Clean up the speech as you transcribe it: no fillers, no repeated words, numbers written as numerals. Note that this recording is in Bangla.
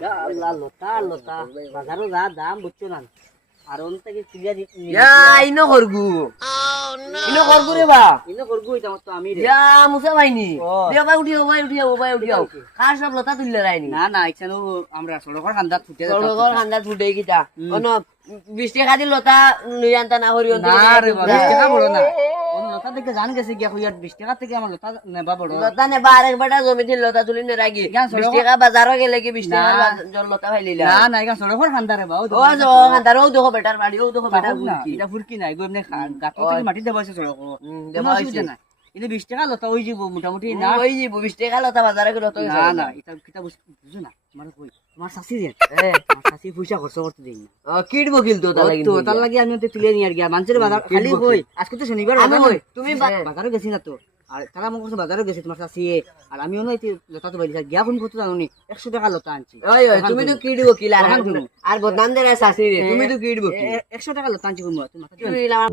আল্লাহ লতা লতা বাজারও যা দাম বুঝছো না আর অন থেকে চিড়িয়া ইয়া ইনো করগু ইনো করগু রে বা ইনো করবো এটা তো আমি রে ইয়া মুসা ভাইনি ও। দে ভাই উঠিও ভাই উঠিও কার সব লতা তুললে রাইনি না না এখানেও আমরা সড়কের খান্দাত ফুটে সড়কর খান্দা ফুটে গিতা কোন 20 টাকা দি লতা লই আনতা না হরি না রে বাবা 20 টাকা বড় না কোন লতা দেখে জান গেছে গিয়া কইয়া 20 টাকা থেকে আমার লতা নেবা বড় লতা নে বারেক বেটা জমিতে লতা তুলি নে রাগি এখান 20 সড়ক- টাকা বাজারও গেলে কি 20 টাকা না। জল লতা ফাইলিলা না না এখান সড়কের খান্দা রে বাবা ও যো খান্দারও দেখো বেটার বাড়ি ও দেখো বেটার না বুঝকি এটা ফুরকি নাই গো এমনি গাত থেকে মাটি দেবা আছে সড়ক দেবা হইছে না এটা 20 টাকা লতা হই যাব মোটামুটি না ওই যে 20 টাকা লতা বাজারে গেল তো না না এটা কিটা বুঝছো না তোমার কই তোমার শাশি রে আমার শাশি পয়সা খরচ করতে দেই না কিট বকিল তো তার লাগি তো তার লাগি আমি ওতে তুলে নিয়ে আর গিয়া মানুষের বাজার খালি হই আজকে তো শনিবার আমি বাজার হই, হই তুমি বাজারে গেছি না তো আর তারা আমার কাছে বাজারে গেছে তোমার শাশি আর আমিও না এই লতা তো বাইছা গিয়া ফোন করতে জানো নি 100 টাকা লতা আনছি ওই ওই তুমি তো কিট বকিল আর এখন শুনো। আর বদনাম দে শাশি রে তুমি তো কিট বকিল 100 টাকা লতা আনছি তুমি মাথা তুমি আমার